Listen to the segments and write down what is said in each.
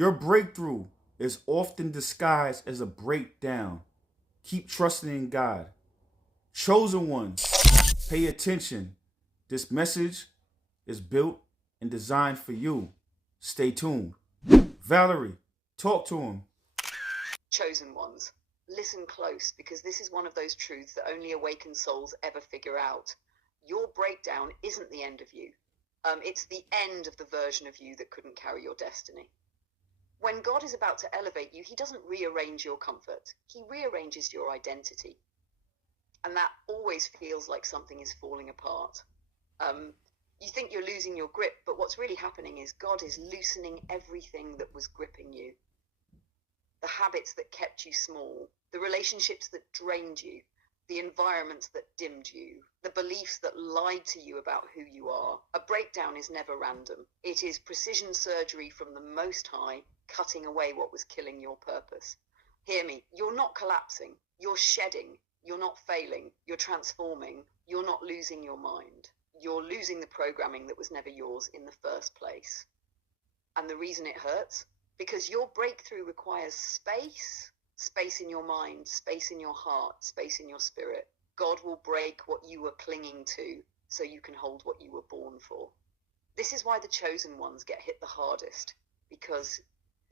Your breakthrough is often disguised as a breakdown. Keep trusting in God. Chosen ones, pay attention. This message is built and designed for you. Stay tuned. Valerie, talk to him. Chosen ones, listen close, because this is one of those truths that only awakened souls ever figure out. Your breakdown isn't the end of you. It's the end of the version of you that couldn't carry your destiny. When God is about to elevate you, he doesn't rearrange your comfort. He rearranges your identity. And that always feels like something is falling apart. You think you're losing your grip, but what's really happening is God is loosening everything that was gripping you. The habits that kept you small, the relationships that drained you, the environments that dimmed you, the beliefs that lied to you about who you are. A breakdown is never random. It is precision surgery from the Most High, cutting away what was killing your purpose. Hear me, you're not collapsing, you're shedding, you're not failing, you're transforming, you're not losing your mind. You're losing the programming that was never yours in the first place. And the reason it hurts? Because your breakthrough requires space. Space in your mind, space in your heart, space in your spirit. God will break what you were clinging to so you can hold what you were born for. This is why the chosen ones get hit the hardest, because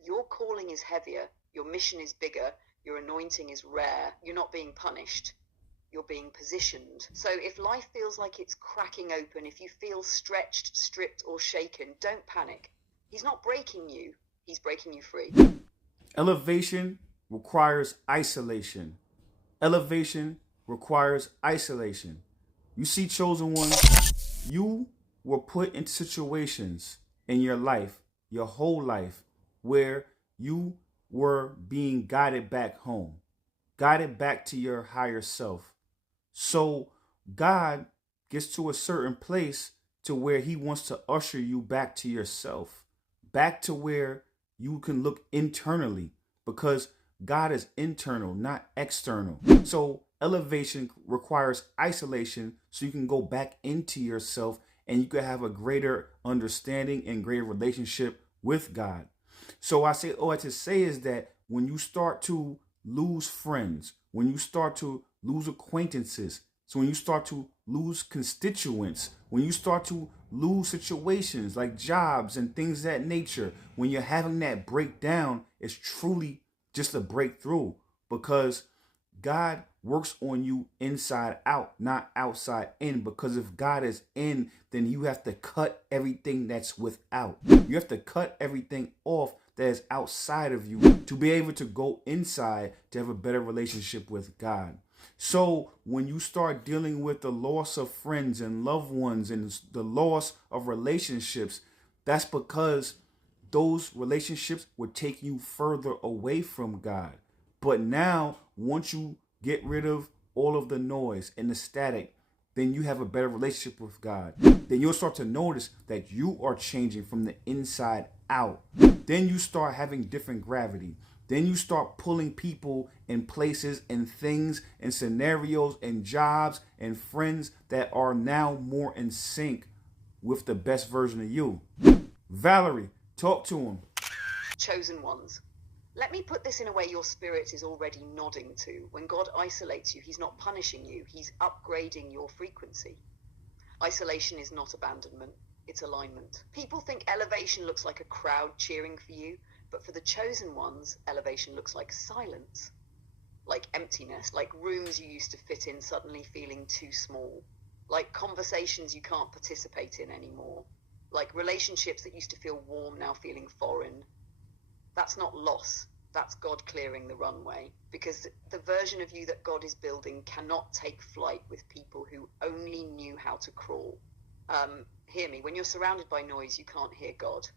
your calling is heavier, your mission is bigger, your anointing is rare. You're not being punished. You're being positioned. So if life feels like it's cracking open, if you feel stretched, stripped, or shaken, don't panic. He's not breaking you. He's breaking you free. Elevation requires isolation. Elevation requires isolation. You see, chosen ones, you were put into situations in your life, your whole life, where you were being guided back home, guided back to your higher self. So God gets to a certain place to where he wants to usher you back to yourself, back to where you can look internally, because God is internal, not external. So elevation requires isolation so you can go back into yourself and you can have a greater understanding and greater relationship with God. So all I to say is that when you start to lose friends, when you start to lose acquaintances, so when you start to lose constituents, when you start to lose situations like jobs and things of that nature, when you're having that breakdown, it's truly just a breakthrough, because God works on you inside out, not outside in. Because if God is in, then you have to cut everything that's without. You have to cut everything off that is outside of you to be able to go inside to have a better relationship with God. So when you start dealing with the loss of friends and loved ones and the loss of relationships, that's because those relationships would take you further away from God. But now, once you get rid of all of the noise and the static, then you have a better relationship with God. Then you'll start to notice that you are changing from the inside out. Then you start having different gravity. Then you start pulling people in places and things and scenarios and jobs and friends that are now more in sync with the best version of you. Valerie, talk to him. Chosen ones. Let me put this in a way your spirit is already nodding to. When God isolates you, he's not punishing you. He's upgrading your frequency. Isolation is not abandonment. It's alignment. People think elevation looks like a crowd cheering for you, but for the chosen ones, elevation looks like silence, like emptiness, like rooms you used to fit in suddenly feeling too small, like conversations you can't participate in anymore, like relationships that used to feel warm now feeling foreign. That's not loss. That's God clearing the runway, because the version of you that God is building cannot take flight with people who only knew how to crawl. Hear me, when you're surrounded by noise, you can't hear God.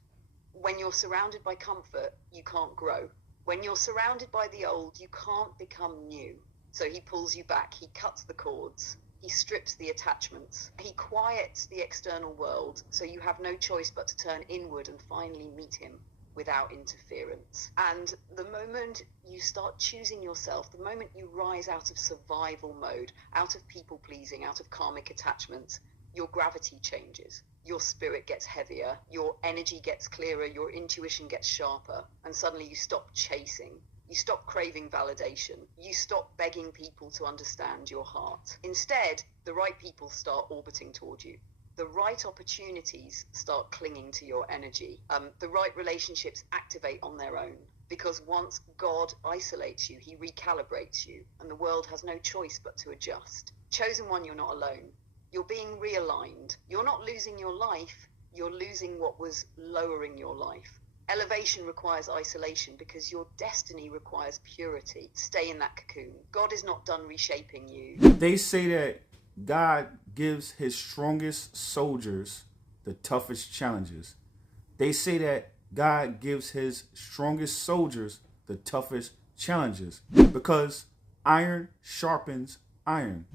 When you're surrounded by comfort, you can't grow. When you're surrounded by the old, you can't become new. So he pulls you back, he cuts the cords, he strips the attachments, he quiets the external world, so you have no choice but to turn inward and finally meet him without interference. And the moment you start choosing yourself, the moment you rise out of survival mode, out of people pleasing, out of karmic attachments, your gravity changes. your spirit gets heavier, your energy gets clearer, your intuition gets sharper, and suddenly you stop chasing. You stop craving validation. You stop begging people to understand your heart. Instead, the right people start orbiting toward you. The right opportunities start clinging to your energy. The right relationships activate on their own. Because once God isolates you, he recalibrates you, and the world has no choice but to adjust. Chosen one, you're not alone. You're being realigned. You're not losing your life. You're losing what was lowering your life. Elevation requires isolation because your destiny requires purity. Stay in that cocoon. God is not done reshaping you. They say that God gives his strongest soldiers the toughest challenges. They say that God gives his strongest soldiers the toughest challenges because iron sharpens iron.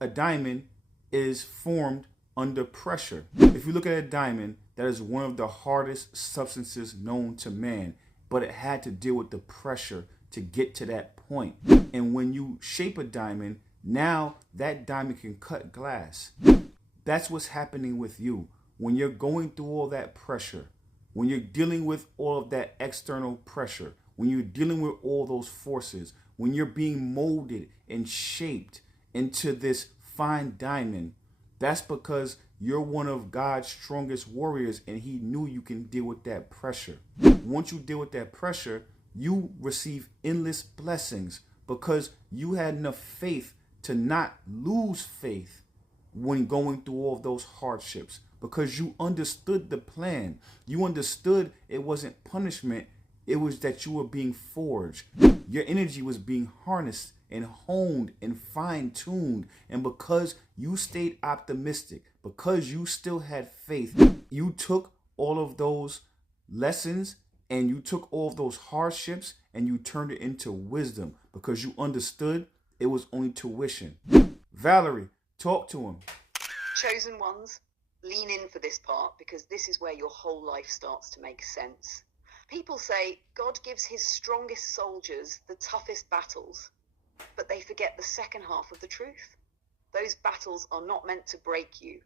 A diamond is formed under pressure. If you look at a diamond, that is one of the hardest substances known to man, but it had to deal with the pressure to get to that point. And when you shape a diamond, now that diamond can cut glass. That's what's happening with you. When you're going through all that pressure, when you're dealing with all of that external pressure, when you're dealing with all those forces, when you're being molded and shaped into this fine diamond, that's because you're one of God's strongest warriors, and he knew you can deal with that pressure. Once you deal with that pressure, you receive endless blessings because you had enough faith to not lose faith when going through all of those hardships, because you understood the plan. You understood it wasn't punishment. It was that you were being forged. Your energy was being harnessed and honed and fine-tuned. And because you stayed optimistic, because you still had faith, you took all of those lessons and you took all of those hardships and you turned it into wisdom because you understood it was only tuition. Valerie, talk to him. Chosen ones, lean in for this part because this is where your whole life starts to make sense. People say God gives his strongest soldiers the toughest battles, but they forget the second half of the truth. Those battles are not meant to break you.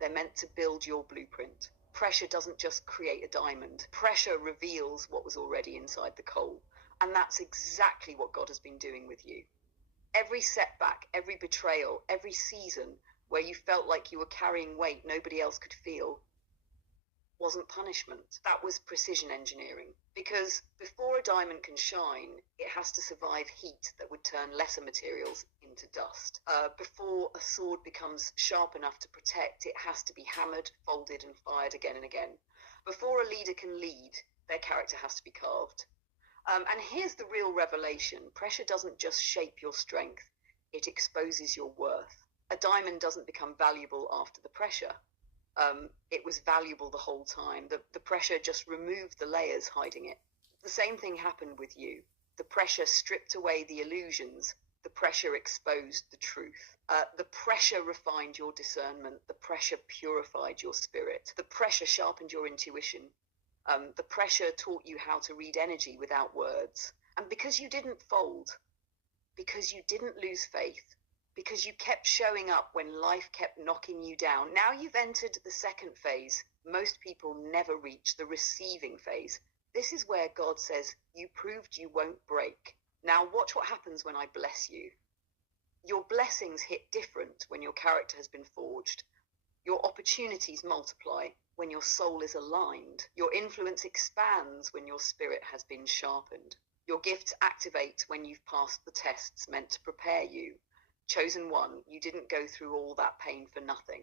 They're meant to build your blueprint. Pressure doesn't just create a diamond. Pressure reveals what was already inside the coal. And that's exactly what God has been doing with you. Every setback, every betrayal, every season where you felt like you were carrying weight nobody else could feel wasn't punishment. That was precision engineering. Because before a diamond can shine, it has to survive heat that would turn lesser materials into dust. Before a sword becomes sharp enough to protect, it has to be hammered, folded, and fired again and again. Before a leader can lead, their character has to be carved. And here's the real revelation. Pressure doesn't just shape your strength, it exposes your worth. A diamond doesn't become valuable after the pressure. It was valuable the whole time. The pressure just removed the layers hiding it. The same thing happened with you. The pressure stripped away the illusions. The pressure exposed the truth. The pressure refined your discernment. The pressure purified your spirit. The pressure sharpened your intuition. The pressure taught you how to read energy without words. And because you didn't fold, because you didn't lose faith, because you kept showing up when life kept knocking you down, now you've entered the second phase. Most people never reach the receiving phase. This is where God says, you proved you won't break. Now watch what happens when I bless you. Your blessings hit different when your character has been forged. Your opportunities multiply when your soul is aligned. Your influence expands when your spirit has been sharpened. Your gifts activate when you've passed the tests meant to prepare you. Chosen one, you didn't go through all that pain for nothing.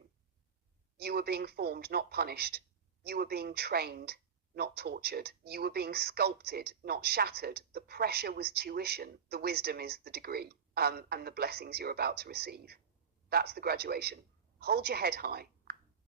You were being formed, not punished. You were being trained, not tortured. You were being sculpted, not shattered. The pressure was tuition. The wisdom is the degree, and the blessings you're about to receive. That's the graduation. Hold your head high.